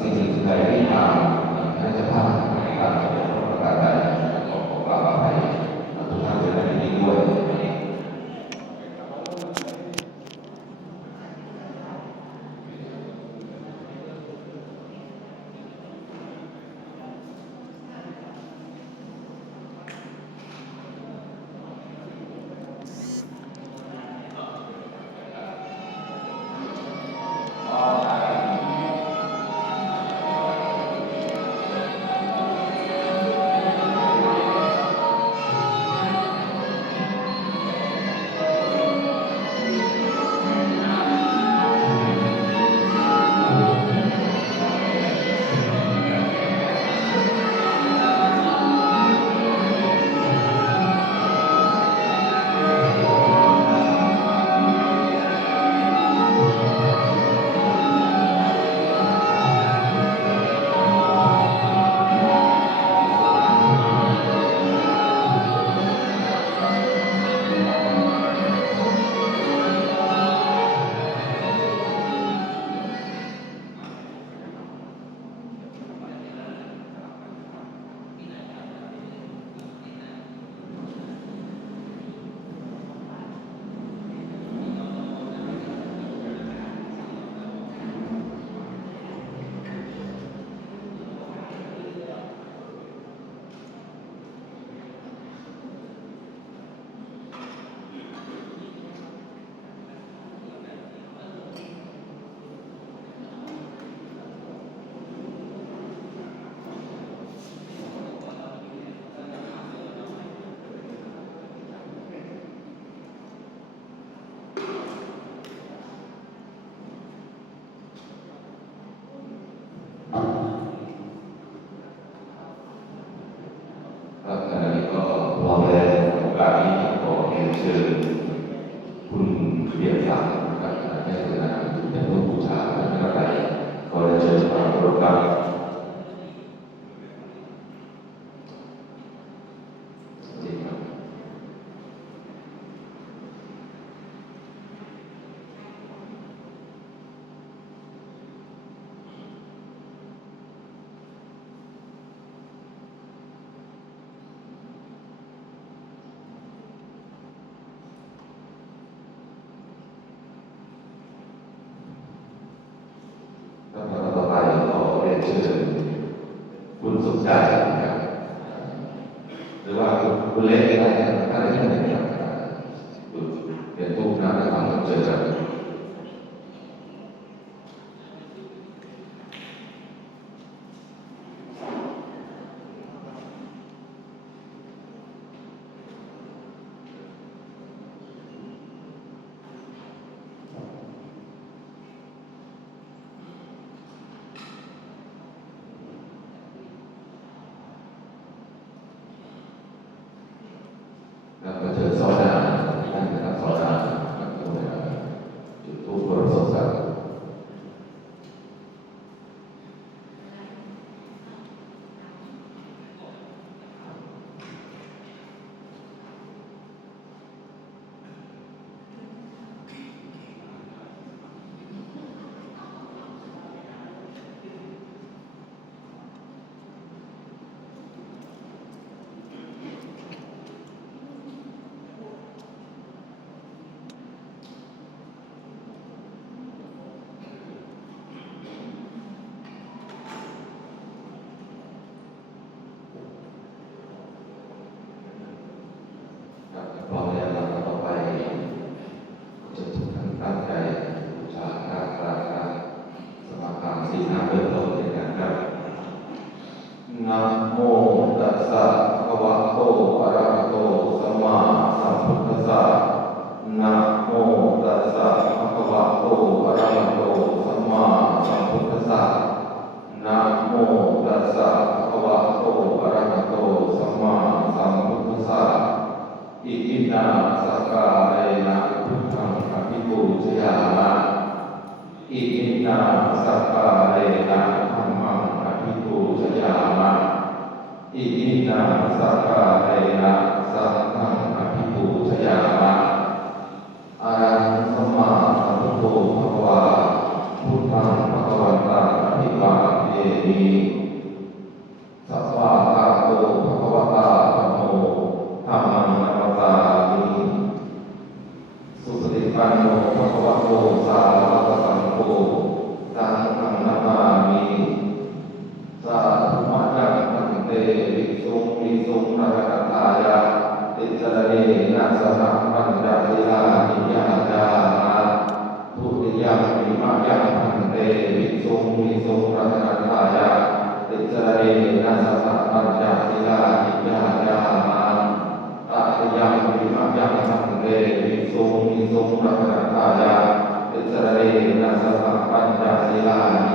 สิ่งที่งใดที่ตามในสภาพต่างๆประการใด จ่ายหรือว่าคุณเล่นได้ นาสัตปะเรนะธรรมังอภิปูชยามะอิทินาสัตปะเรนะสัทธัง ทรงประกาศอาญาพิจารณาสังขารปัญญาสีลา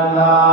আল্লাহ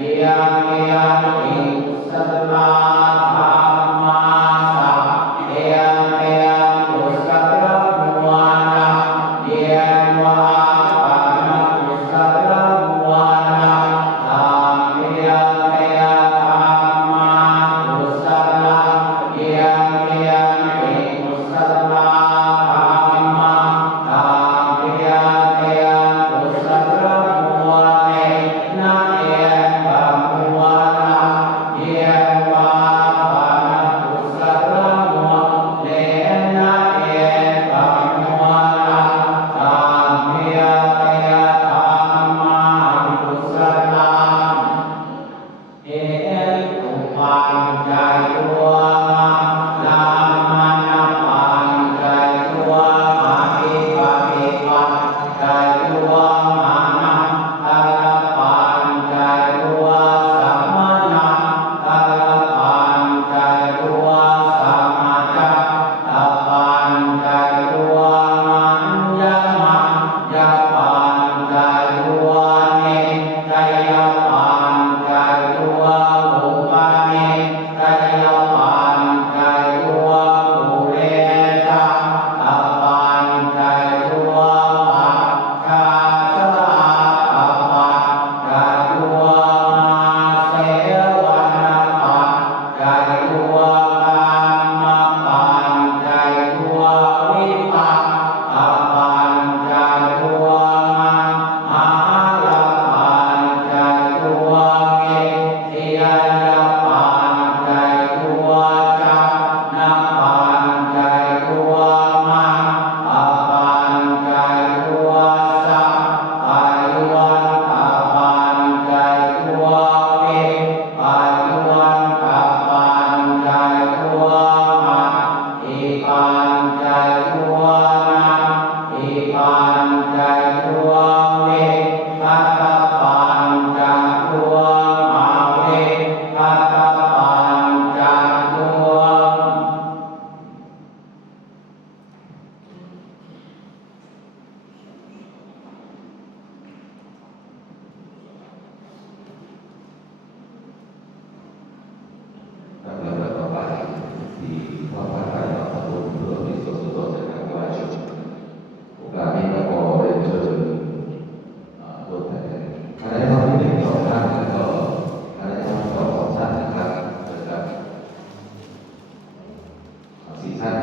ज्ञान ज्ञान สี่ท่าน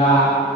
ย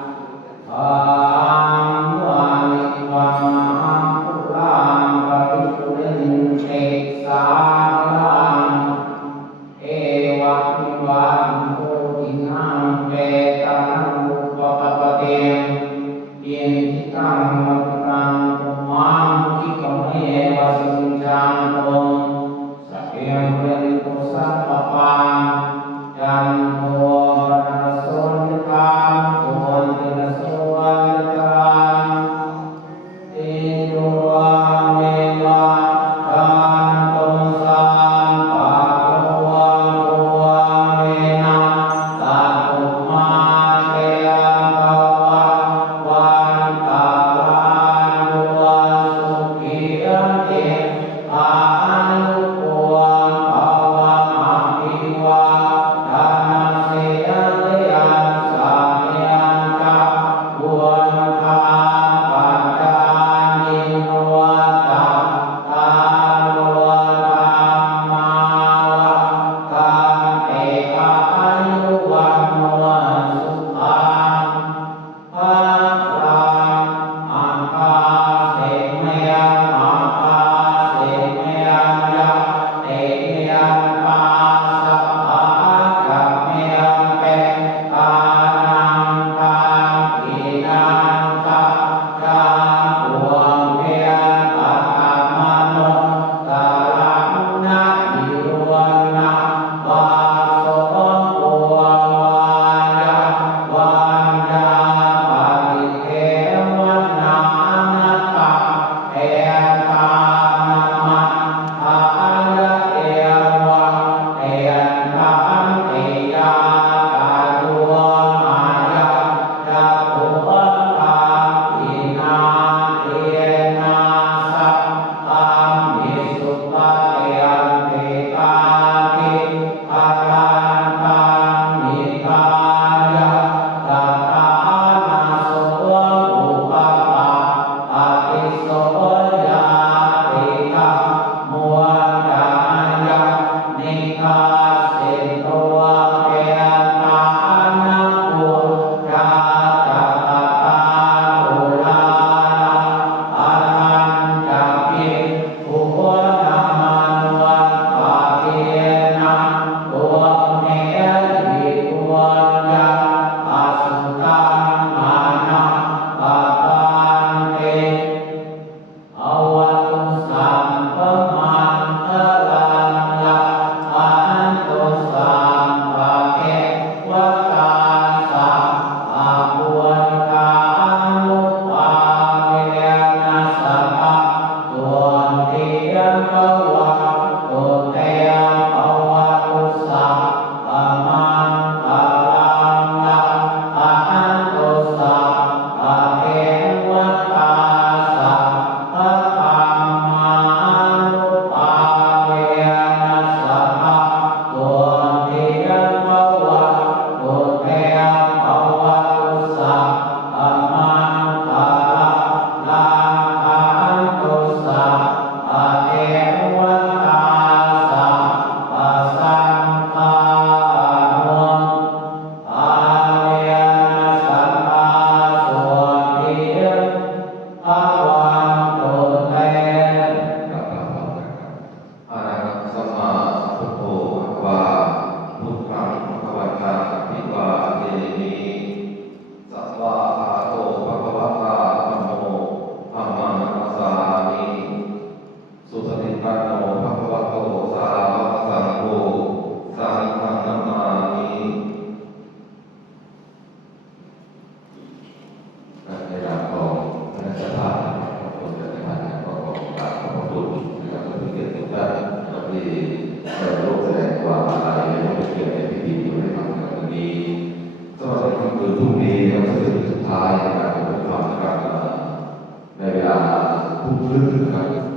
கொடுத்திருக்கிறார்